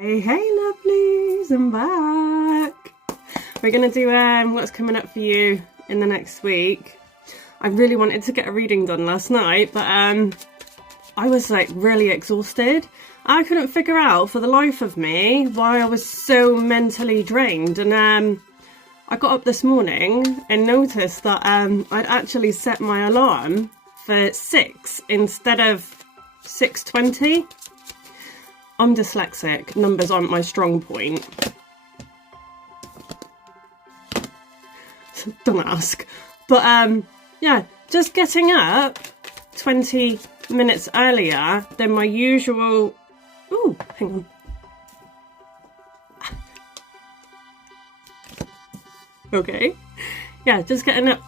Hey lovelies, I'm back. We're gonna do what's coming up for you in the next week. I really wanted to get a reading done last night, but I was like really exhausted. I couldn't figure out for the life of me why I was so mentally drained, and I got up this morning and noticed that I'd actually set my alarm for 6 instead of 6:20. I'm dyslexic, numbers aren't my strong point. So don't ask. But yeah, just getting up 20 minutes earlier than my usual... Ooh, hang on. Okay. Yeah, just getting up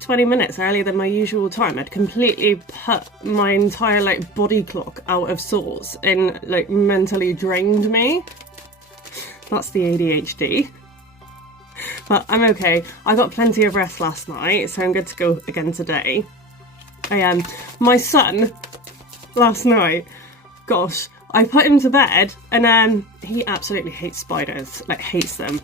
20 minutes earlier than my usual time. I'd completely put my entire like body clock out of sorts and like mentally drained me. That's the ADHD. But I'm okay. I got plenty of rest last night, so I'm good to go again today. My son last night, gosh, I put him to bed and he absolutely hates spiders, like hates them.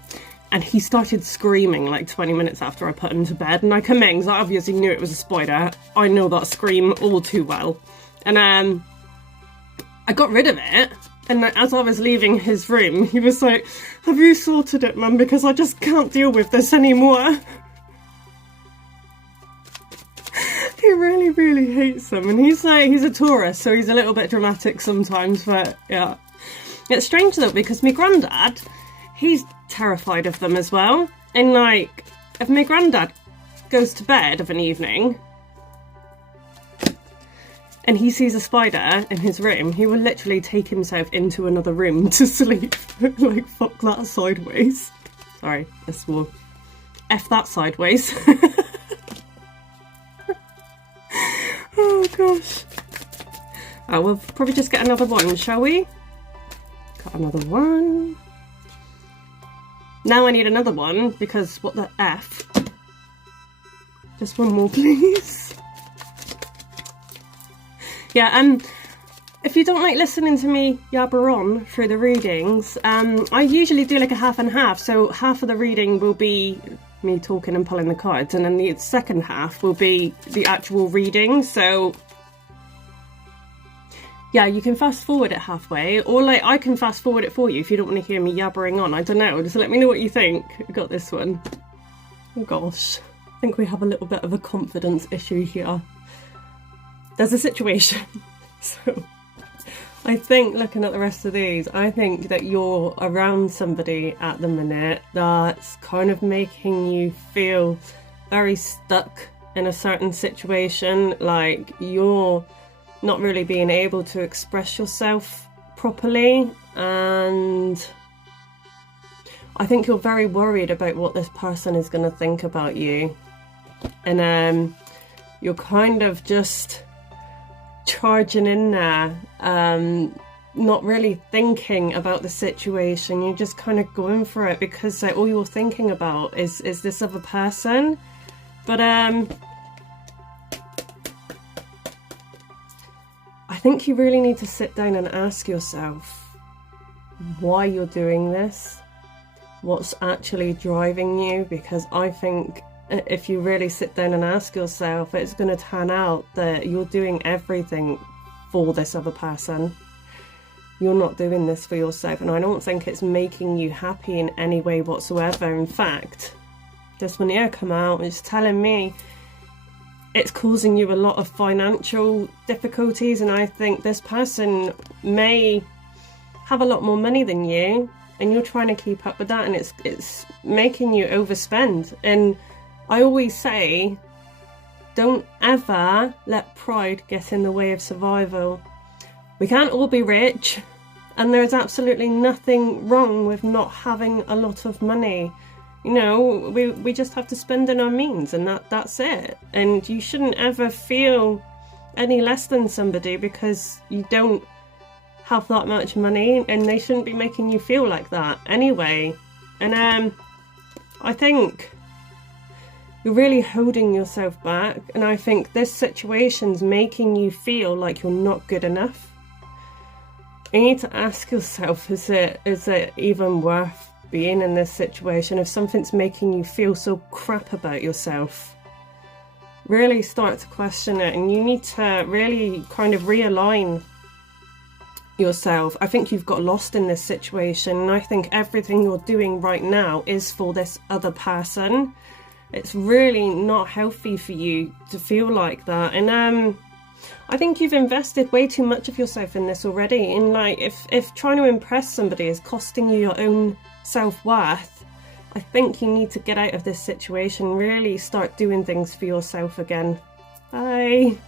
And he started screaming like 20 minutes after I put him to bed. And I come in because I obviously knew it was a spider. I know that scream all too well. And I got rid of it. And as I was leaving his room, he was like, "Have you sorted it, Mum? Because I just can't deal with this anymore." He really, really hates them. And he's a Taurus, so he's a little bit dramatic sometimes. But yeah. It's strange though, because my granddad, he's terrified of them as well. And like, if my granddad goes to bed of an evening and he sees a spider in his room, he will literally take himself into another room to sleep. Like, fuck that sideways. Sorry, I swore. F that sideways. Oh gosh. Oh, we'll probably just get another one, shall we? Got another one. Now I need another one, because what the F? Just one more, please. Yeah, if you don't like listening to me yabber on through the readings, I usually do like a half and half, so half of the reading will be me talking and pulling the cards, and then the second half will be the actual reading, so... Yeah, you can fast forward it halfway, or like I can fast forward it for you if you don't want to hear me yabbering on. I don't know, just let me know what you think. I got this one. Oh gosh, I think we have a little bit of a confidence issue here. There's a situation. So I think, looking at the rest of these, I think that you're around somebody at the minute that's kind of making you feel very stuck in a certain situation, like you're not really being able to express yourself properly, and I think you're very worried about what this person is going to think about you, and you're kind of just charging in there, not really thinking about the situation. You're just kind of going for it because like, all you're thinking about is this other person. But I think you really need to sit down and ask yourself why you're doing this, what's actually driving you, because I think if you really sit down and ask yourself, it's going to turn out that you're doing everything for this other person. You're not doing this for yourself, and I don't think it's making you happy in any way whatsoever. In fact, this one here come out, it's telling me it's causing you a lot of financial difficulties, and I think this person may have a lot more money than you, and you're trying to keep up with that, and it's making you overspend. And I always say, don't ever let pride get in the way of survival. We can't all be rich, and there's absolutely nothing wrong with not having a lot of money. You know, we just have to spend in our means, and that's it. And you shouldn't ever feel any less than somebody because you don't have that much money, and they shouldn't be making you feel like that anyway. And I think you're really holding yourself back, and I think this situation's making you feel like you're not good enough. You need to ask yourself, is it even worth being in this situation? If something's making you feel so crap about yourself, really start to question it, and you need to really kind of realign yourself. I think you've got lost in this situation, and I think everything you're doing right now is for this other person. It's really not healthy for you to feel like that. And I think you've invested way too much of yourself in this already. And like, if trying to impress somebody is costing you your own self-worth, I think you need to get out of this situation, really start doing things for yourself again. Bye.